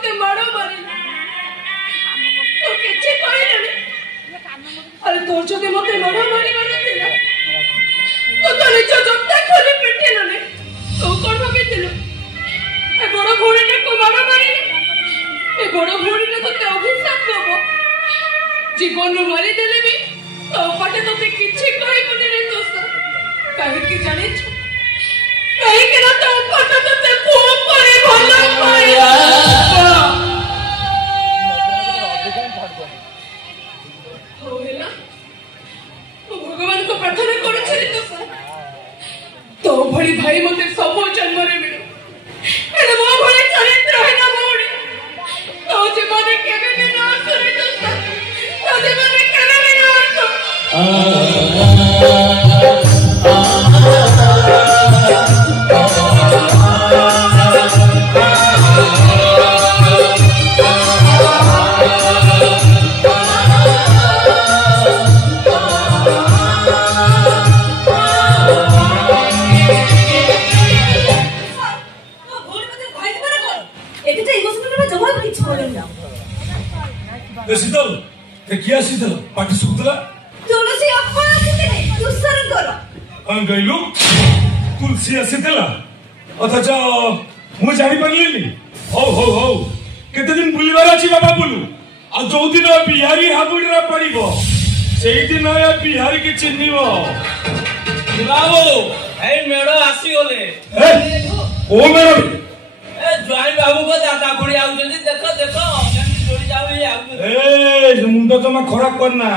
मते मारो मारी तो किछि कहले अरे तोर जदि मते मारो मारी थिला तो निज जत्ता खोली पिटिलने तो कोन भाबिथिलु ए बड़ भौणी को मारो मारी ए बड़ भौणी तो ते अभिशाप देबो जीवन मारी देले भी तो पटे तो किछि कहबुनी रे दोस्त काहे कि जाने छ काहे कि ना तो पटे तो ते पुओ परे भलो पाया होइला भगवान को प्रार्थना करू छी तो भली भाई मते सब जन्म रे मिलो एने मो भली चरित्र है ना मोड़ी तो जीवन केबे भी ना करे दोस्त तो जीवन केबे भी ना शीतल किया शीतल पाटी सुतला तुलसी अप्पा आसीते दुसर करो कौन गइलु तुलसी आसीतला अथच मु जानि परलिनी हो केते दिन बुलिबार अछि बाबा बुलु आ जो दिन बिहारी हाबुडरा पड़िबो सेही दिन या बिहारी के चिन्हिबो बाबू ए मेड़ो आसी होले ओ मेड़ो ए ज्वाई बाबू को दादा बुढ़ी आउजंदी देखो देखो जोड़ी जावे आउ ए मुंडो जमा खराब करना